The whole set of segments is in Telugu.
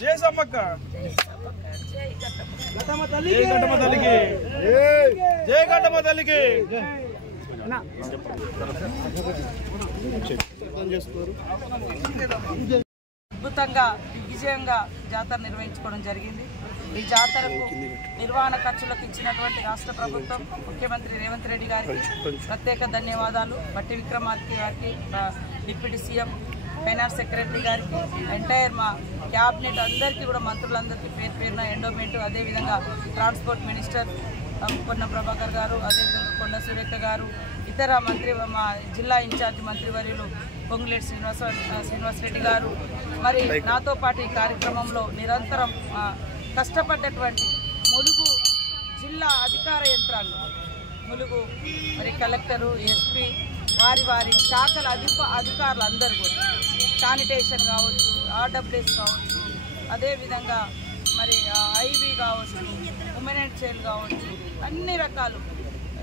जय सమ్మక్క घटम तल्लिकी जय घटम तल्लिकी అద్భుతంగా విజయంగా జాతర నిర్వహించుకోవడం జరిగింది। ఈ జాతరకు నిర్వహణ ఖర్చులకు ఇచ్చినటువంటి రాష్ట్ర ప్రభుత్వం ముఖ్యమంత్రి రేవంత్ రెడ్డి గారికి ప్రత్యేక ధన్యవాదాలు, బట్టి విక్రమార్క గారికి, డిప్యూటీ సీఎం, ఫైనాన్స్ సెక్రటరీ గారికి, ఎంటైర్ మా క్యాబినెట్ అందరికీ కూడా మంత్రులందరికీ పేరు పేరున ఎండోమెంట్, అదేవిధంగా ట్రాన్స్పోర్ట్ మినిస్టర్ పొన్నం ప్రభాకర్ గారు, అదేవిధంగా కొండ సురేఖ గారు, ఇతర మా జిల్లా ఇన్ఛార్జ్ మంత్రివర్యులు పొంగులేటి శ్రీనివాసరెడ్డి గారు, మరి నాతో పాటు ఈ కార్యక్రమంలో నిరంతరం కష్టపడ్డటువంటి ములుగు జిల్లా అధికార యంత్రాంగం, ములుగు మరి కలెక్టరు, ఎస్పీ, వారి శాఖల అధికారులు అందరూ కూడా, శానిటేషన్ కావచ్చు, ఆర్డబ్ల్యూఎస్ కావచ్చు, అదేవిధంగా మరి ఐబీ కావచ్చు, ఉమెన్ అండ్ చైల్డ్ కావచ్చు, అన్ని రకాలు,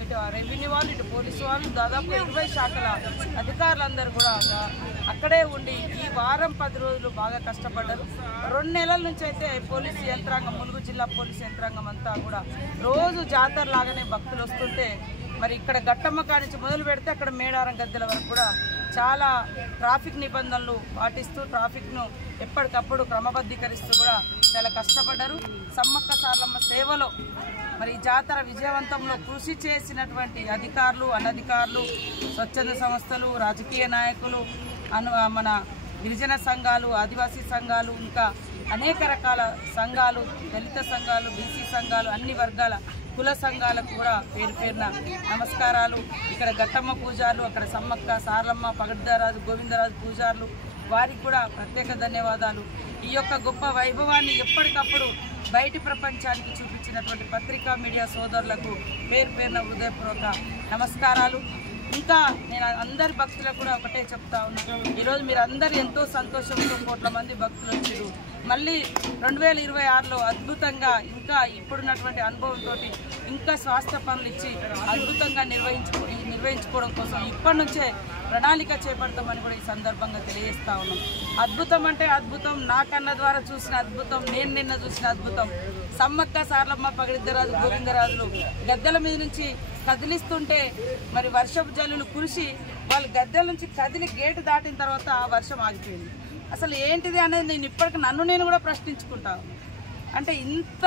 ఇటు రెవెన్యూ వాళ్ళు, ఇటు పోలీసు వాళ్ళు, దాదాపు 20 శాఖల అధికారులందరూ కూడా అక్కడే ఉండి ఈ వారం 10 రోజులు బాగా కష్టపడ్డారు। 2 నెలల నుంచి అయితే పోలీసు యంత్రాంగం, ములుగు జిల్లా పోలీసు యంత్రాంగం అంతా కూడా రోజు జాతర లాగానే భక్తులు వస్తుంటే, మరి ఇక్కడ గట్టమ్మ కానించి మొదలు పెడితే అక్కడ మేడారం గద్దెల వరకు కూడా చాలా ట్రాఫిక్ నిబంధనలు పాటిస్తూ ట్రాఫిక్ను ఎప్పటికప్పుడు క్రమబద్ధీకరిస్తూ కూడా చాలా కష్టపడ్డారు। సమ్మక్క సారలమ్మ సేవలో మరి జాతర విజయవంతంలో కృషి చేసినటువంటి అధికారులు, అనధికారులు, స్వచ్ఛంద సంస్థలు, రాజకీయ నాయకులు, మన గిరిజన సంఘాలు, ఆదివాసీ సంఘాలు, ఇంకా అనేక రకాల సంఘాలు, దళిత సంఘాలు, బీసీ సంఘాలు, అన్ని వర్గాల కుల సంఘాలకు కూడా పేరు పేరున నమస్కారాలు। ఇక్కడ గట్టమ్మ పూజారులు, అక్కడ సమ్మక్క సారలమ్మ, పగడ్దారాజు, గోవిందరాజు పూజారులు, వారికి కూడా ప్రత్యేక ధన్యవాదాలు। ఈ యొక్క గొప్ప వైభవాన్ని ఎప్పటికప్పుడు బయటి ప్రపంచానికి చూపించినటువంటి పత్రికా మీడియా సోదరులకు పేరు పేరున హృదయపూర్వక నమస్కారాలు। ఇంకా నేను అందరి భక్తులకు కూడా ఒకటే చెప్తా ఉన్నాను, ఈరోజు మీరు అందరు ఎంతో సంతోషంతో కోట్ల మంది భక్తులు వచ్చారు। మళ్ళీ 2026లో అద్భుతంగా ఇంకా ఇప్పుడున్నటువంటి అనుభవంతో ఇంకా స్వాస్థ్య పనులు ఇచ్చి అద్భుతంగా నిర్వహించుకోవడం కోసం ఇప్పటి నుంచే ప్రణాళిక చేపడతామని కూడా ఈ సందర్భంగా తెలియజేస్తా ఉన్నాం। అద్భుతం అంటే అద్భుతం, నా కన్న ద్వారా చూసిన అద్భుతం, నేను నిన్న చూసిన అద్భుతం, సమ్మక్క సారలమ్మ, పగడిద్దరాజు, గోవిందరాజులు గద్దెల మీద నుంచి కదిలిస్తుంటే మరి వర్షపు జల్లులు కురిసి వాళ్ళు గద్దెల నుంచి కదిలి గేటు దాటిన తర్వాత ఆ వర్షం ఆగిపోయింది। అసలు ఏంటిది అనేది నేను ఇప్పటికి నన్ను నేను కూడా ప్రశ్నించుకుంటాను। అంటే ఇంత